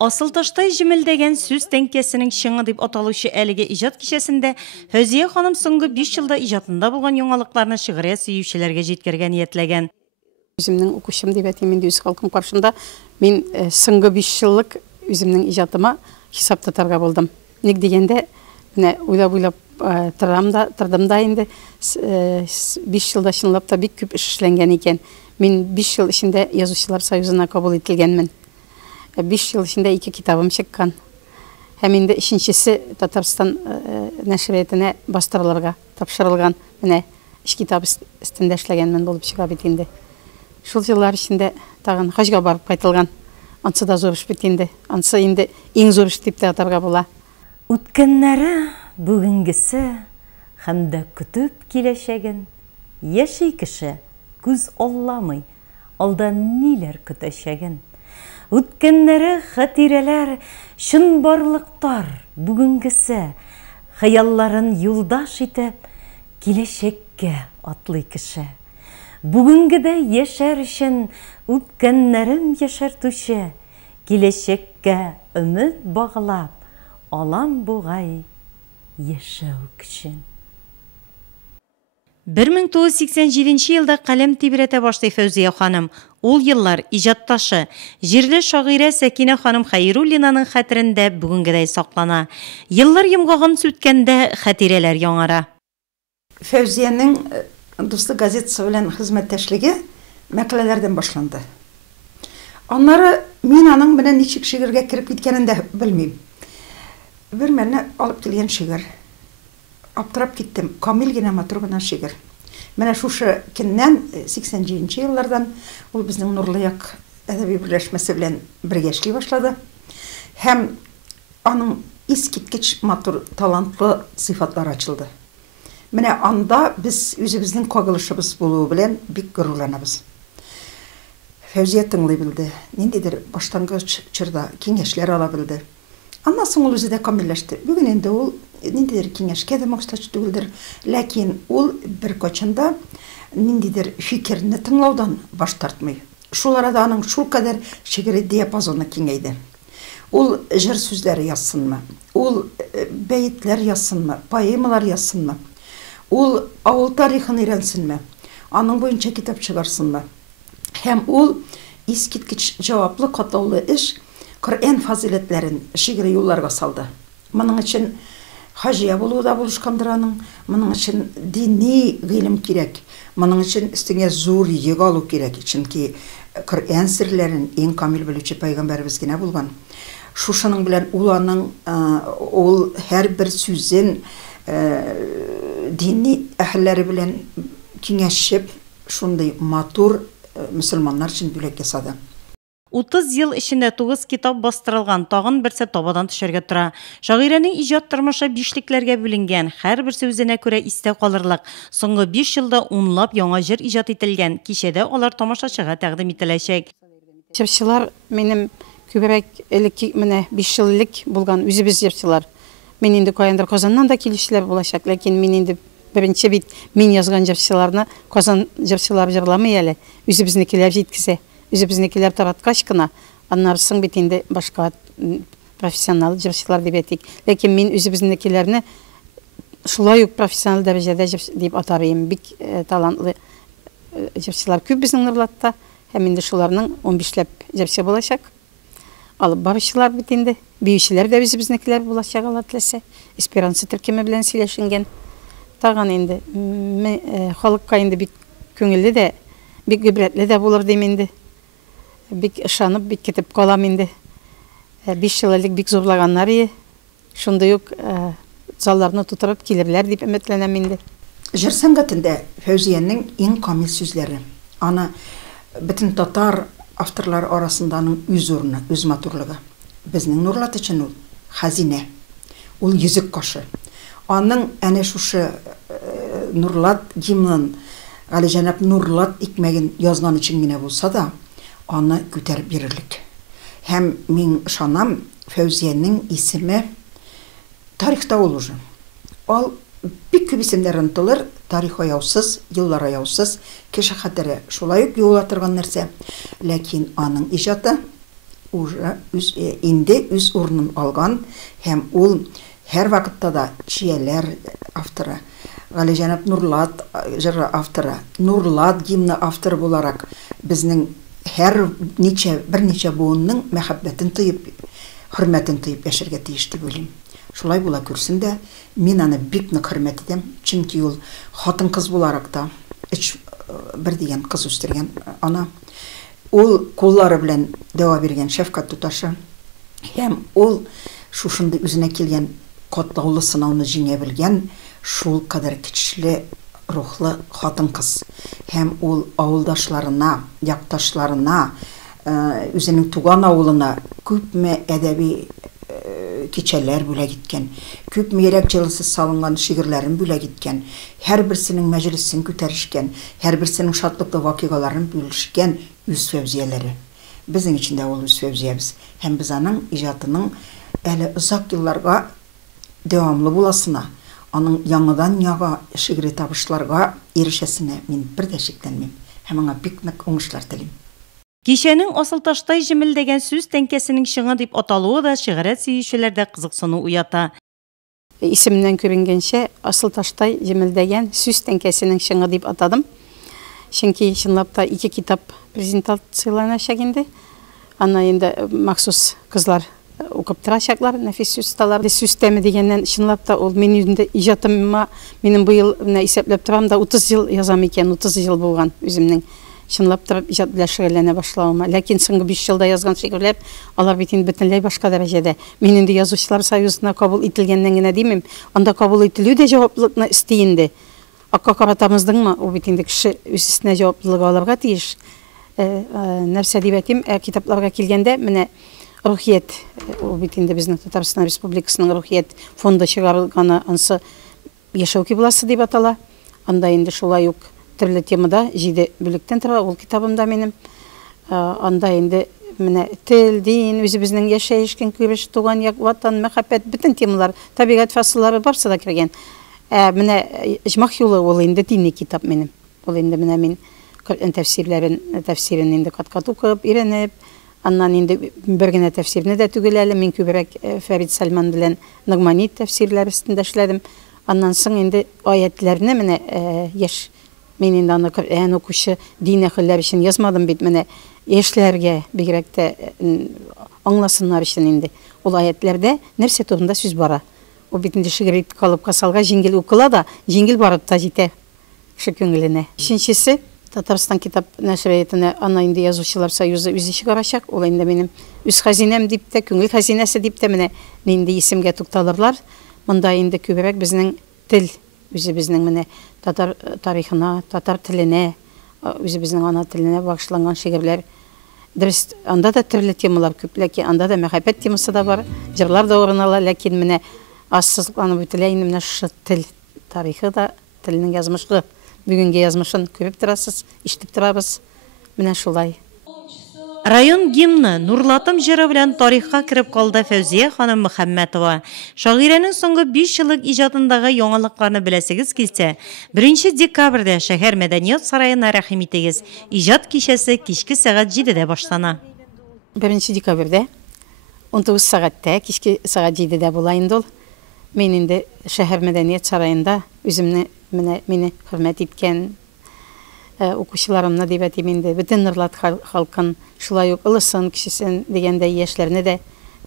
Асылташтай җимелдәгән сүз тәңкәсенең шыңы дип аталучы әлеге иҗат кичәсендә Фәүзия ханым соңгы 5 елда иҗатында булган яңалыкларны шигърият сөючеләргә җиткергән ниятләгән. Үземнең укучым дип әйтим инде үз халкым каршында мин соңгы 5 еллык үземнең иҗатыма хисап тотарга булдым. Ник дигәндә, менә уйлап тордым да инде 5 елда чынлап та бик күп эш эшләнгән икән. Мин 5 ел эчендә Язучылар союзына кабул ителгәнмен. 5 ел эчендә 2 китабым чыккан. Һәм инде 3-нчесе Татарстан нәшриятенә бастырылырга тапшырылган. Менә 2 китап өстендә эшләгәнмен булып чыга бит инде. Шул еллар эчендә тагын хаҗга барып кайтылган. Ансы да зур эш бит инде. Ансы инде иң зур эш дип атарга була. Үткәннәре, бүгенгесе һәм дә көтүп киләчәген яши кеше күз алламый, алдан ниләр көтәчәген. Үткәннәре хатирәләр, шын барлыктар, бүгенгесе хыялларын юлдаш итеп киләчәккә атлый кеше. Бүгенгедә яшәр өчен үткәннәрен яшәртүче, киләчәккә өмет баглап, алам бугай яшәү көчен. 1987 елда каләм тибрәтә башлый Фәүзия ханым. Ул еллар иҗатташы, җирле шагыйрә Сәкинә ханым Хәйруллинаның хәтерендә бүгенгедәй саклана. Еллар йомгагын сүткәндә хатирәләр яңара. Фәүзиянең Дуслык газетасы белән хезмәттәшлеге мәкаләләрдән башланды. Аннары мин аның белән ничек шигырьгә кирип киткәнен дә белмим. Бер мәлне алып килгән шигырь. Аптырап киттем. Камил генә матур гына шигырь. Менә шушы көннән 87 еллардан ул безнең Нурлы як әдәби берләшмәсе белән бергә эшли башлады. Һәм аның искиткеч матур, талантлы сыйфатлары ачылды. Менә анда біз үзебезнең кагылышыбыз булуы белән бик горурланабыз. Фәүзия тыңлый белде. Ниндидер баштангыч чорда киңәшләр ала белде. Аннан соң ул үзе дә камилләште. Бүген инде ул ниндидер киңәшкә дә мохтаҗ түгелдер, ләкин ул бер качанда ниндидер фикерне тыңлаудан баш тартмый. Шул арада аның шул кадәр шигъри диапазоны киңәйде. Ул җыр сүзләре язсынмы, ул бәйетләр язсынмы, поэмалар язсынмы, ул авыл тарихын өйрәнсенме, аның буенча китап чыгарсынмы. Һәм ул искиткеч җаваплы катлаулы эш Коръән фазиләтләрен шигъри юлларга салды. Моның өчен хаҗия булуы да булышкандыр аның, моның өчен дини гыйлем кирәк, моның өчен өстеңә зур йөк алу кирәк, чөнки Коръән серләрен иң камил белүче пайгамбарыбыз генә булган. Шушының белән ул һәр бер сүзен дини әһелләре белән киңәшеп, шундый матур мөселманнар өчен бүләк ясады. 30 ел эчендә 9 китап бастырылган, тагын берсе табадан төшәргә тора. Шагыйрәнең иҗат тормышы бишлекләргә бүленгән, һәрберсе үзенә күрә истә калырлык. Соңгы 5 елда унлап яңа җыр иҗат ителгән. Кичәдә алар тамашачыга тәкъдим ителәчәк. Җырчылар минем күбрәк элекке менә 5 ел элек булган үзебез җырчылар. Мин инде каяндыр Казаннан да килүчеләр булачак, ләкин мин инде беренче бит мин язган җырчыларны Казан җырчылары җырламый әле, үзебезнекеләр җиткезә. Үзебезнекеләр тараткач кына, аннарсын бит инде башка профессионал җырчылар дип әйтик. Ләкин мин үзебезнекеләрне шулай ук профессионал дәрәҗәдә дип атарым. Бик талантлы җырчылар күп безнең Нурлатта, һәм инде шуларның 15ләп җырчы булачак. Алып баручылар бит инде, биючеләр дә үзебезнекеләр булачак Алла теләсә. Эсперанца төркеме белән сөйләшенгән. Тагын инде халыкка инде бик күңелле дә, бик гыйбрәтле дә булыр дим инде. Бик ышанып, бик китеп калам инде. 5 ел элек бик зурлаганнар иде. Шундый ук залларны тутырып килерләр дип өметләнәм инде. Җыр сәнгатендә Фәүзиянең иң камил сүзләре. Аны бөтен татар авторлар арасынданың үз урыны, үз матурлыгы. Безнең Нурлат өчен ул хәзинә. Ул йөзек кашы. Аның әнә шушы Нурлат гимнын, Галиҗанап Нурлат икмәген язган өчен генә булса да, аны күтәреп бирерлек. Һәм мин ышанам, Фәүзиянең исеме тарихта ул уже. Ал бик күп исемнәр онытылыр, тарих аяусыз, еллар аяусыз, кеше хәтере шулай ук юыла торган нәрсә. Ләкин аның иҗаты инде үз урынын алган һәм ул һәр вакытта да шияләр авторы, Галижанап Нурлат җыры авторы, Нурлат гимны авторы буларак безнең берничә буынның мәхәббәтен тоеп, хөрмәтен тоеп яшәргә тиеш дип уйлыйм. Шулай була күрсен дә, мин аны бик нык хөрмәт итәм, чөнки ул хатын-кыз буларак та бер дигән кыз үстергән ана. Ул куллары белән дәва биргән шәфкать туташы, һәм ул шушында үзенә килгән катлаулы сынауны җиңә белгән шул кадәр көчле рухлы хатын-кыз. Һәм ул авылдашларына, якташларына, үзенең туган авылына күпме әдәби кичәләр бүләк иткән, күпме йөрәк җылысы салынган шигырьләрен бүләк иткән, һәрберсенең мәҗлесен күтәрешкән, һәрберсенең шатлыклы вакыйгаларын бүлешкән үз Фәүзияләре. Безнең өчен дә ул үз Фәүзиябез. Һәм без аның иҗатының әле озак елларга дәвамлы буласына, аның яңадан-яңа шигъри табышларга ирешәсенә мин бер дә шикләнмим. Һәм аңа бик нык уңышлар телим. Кичәнең асылташтай җимелдәгән сүз тәңкәсенең шыңы дип аталуы да шигърият сөючеләрдә кызыксыну уята. Исеменнән күренгәнчә, асылташтай җимелдәгән сүз тәңкәсенең шыңы дип атадым. Чөнки чынлап та 2 китап презентацияланачак инде. Аны инде махсус кызлар укып торачаклар, нәфис сүз талар. Сүз тәме дигәннән чынлап та ул минем иҗатыма, минем быел исәпләп торам да 30 ел язам икән, 30 ел булган үземнең. Чынлап торып иҗат белән шөгыльләнә башлавыма. Ләкин соңгы 5 елда язган шигырьләр, алар бит инде бөтенләй башка дәрәҗәдә. Мин инде Язучылар союзына кабул ителгәннән генә димим, анда кабул ителү дә җаваплылыкны исти инде. Акка каратамыздыңмы? Ул бит инде кеше үз өстенә җаваплылык алырга тиеш. Нәрсә дип әйтим, китапларга килгәндә, менә Рухият, ул бит инде безнең Татарстан Республикасының Рухият фонды чыгарылганы, ансы яшәү кыйбласы дип атала. Анда инде шулай ук төрле темада 7 бүлектән тора ул китабымда минем. Анда инде менә тел, дин, үзебезнең яшәешкән күреш, туган як, ватан, мәхәббәт, бөтен темалар, табигать фасыллары барсы да кергән. Менә Ижмах юлы ул инде дини китап минем. Ул инде менә мин Коръән тәфсирен инде кат-кат укып, өйрәнеп, аннан инде бер генә тәфсирне дә түгел әле, мин күбрәк Фәрид Сальман белән Нагмани тәфсирләр өстендә эшләдем. Аннан соң инде аятларны менә яшь мен инде аны Коръән укучы дин әһелләр өчен язмадым бит, менә яшьләргә бигрәк тә аңласыннар өчен инде. Ул аятларда нәрсә турында сүз бара. Ул бит инде шигъри калыпка салга җиңел укыла да, җиңел барып та җитә кеше күңеленә. Өченчесе, Татарстан китап нәшриятына аны инде Язучылар союзы үзе чыгарачак. Ул инде минем үз хәзинәм дип тә, күңел хәзинәсе дип тә менә инде исемгә тукталырлар. Монда инде күбрәк безнең тел, үзебезнең менә татар тарихына, татар теленә, үзебезнең ана теленә багышланган шигырьләр. Дөрес, анда да төрле темалар күп, ләкин анда да мәхәббәт темасы да бар, җырлар да урын ала, ләкин менә ассызланып үтелә инде менә шу тел тарихы да, теленең язмышы, бүгенге язмышын күреп торасыз, ишетеп торабыз. Менә шулай. Район гимны Нурлатым җыры белән тарихка кереп калды Фәүзия ханым Мөхәммәтова. Шагыйрәнең соңгы 5 еллык иҗатындагы яңалыкларны беләсегез килсә, 1 декабрьдә шәһәр мәдәният сараена рәхим итегез. Иҗат кичәсе кичке сәгать 7дә башлана. 1 декабрьдә 19 сәгатьтә, кичке сәгать 7дә була инде ул. Мин инде шәһәр мәдәният сараенда үземне менә мине хөрмәт иткән укучыларымны дип әйтим инде, бөтен Нурлат халкын, шулай ук ылысын, кичесен дигәндәй яшьләрне дә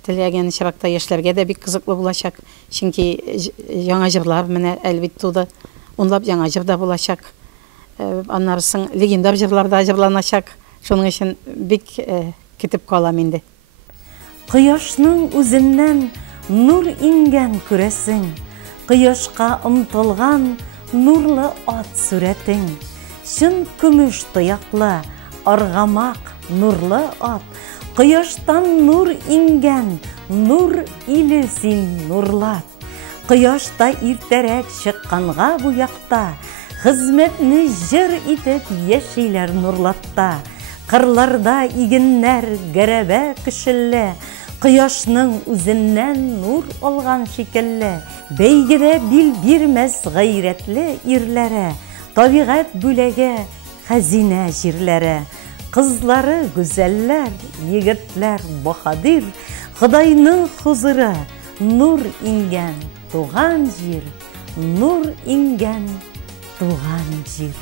теләгән чиракта яшьләргә дә бик кызыклы булачак. Чөнки яңа җырлар менә әлбит туды. Унлап яңа җыр да булачак. Аннары соң легендар җырлар да җырланачак. Шуның өчен бик көтеп калам инде. Кояшның үзеннән нур иңгән күрәсең, кояшка омтылган нурлы ат сүрәтең. Шын көмеш тояклы, аргамак, нурлы ат, кояштан нур иңгән, нур иле син нурлат. Кояшта иртәрәк чыкканга бу якта, хезмәтне җыр итеп яшиләр нурлатта. Кырларда игеннәр гәрәбә кешелле, кояшның үзеннән нур алган шикелле. Бәйгедә бил бирмәс гайрәтле ирләре, табигать бүләге, хәзинә җирләре. Кызлары гүзәлләр, егетләр баһадир, Худайның хузуры, нур ингән туган җир, нур ингән туган җир.